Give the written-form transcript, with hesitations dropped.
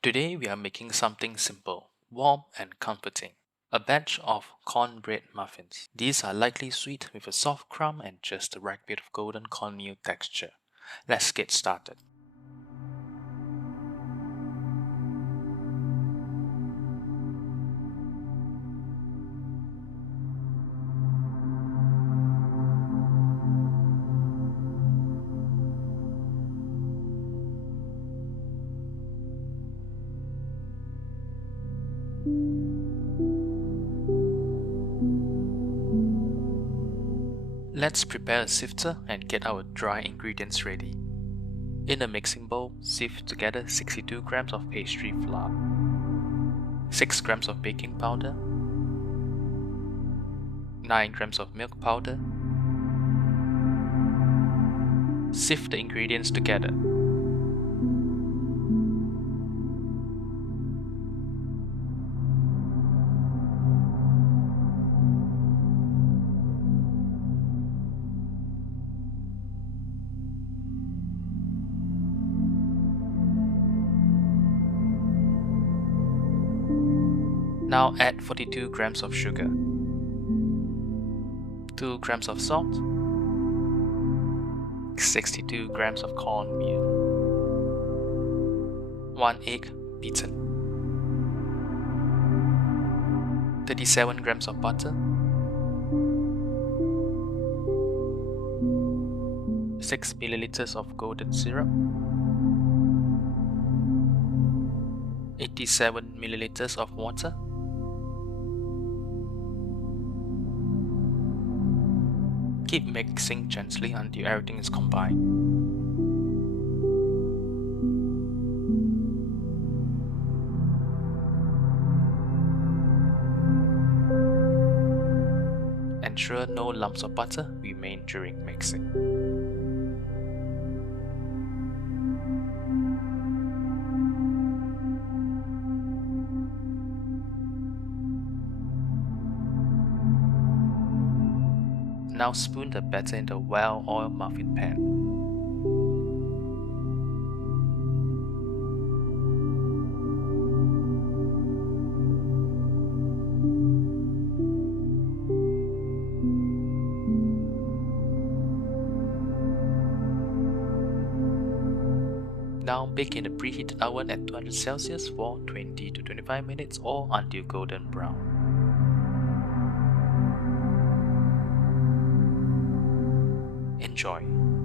Today we are making something simple, warm and comforting. A batch of cornbread muffins. These are lightly sweet with a soft crumb and just the right bit of golden cornmeal texture. Let's get started. Let's prepare a sifter and get our dry ingredients ready. In a mixing bowl, sift together 62 grams of pastry flour, 6 grams of baking powder, 9 grams of milk powder. Sift the ingredients together. Now add 42 grams of sugar, 2 grams of salt, 62 grams of cornmeal, 1 egg beaten, 37 grams of butter, 6 milliliters of golden syrup, 87 milliliters of water, keep mixing gently until everything is combined. Ensure no lumps of butter remain during mixing. Now spoon the batter into a well-oiled muffin pan. Now bake in the preheated oven at 200 Celsius for 20 to 25 minutes or until golden brown. Enjoy!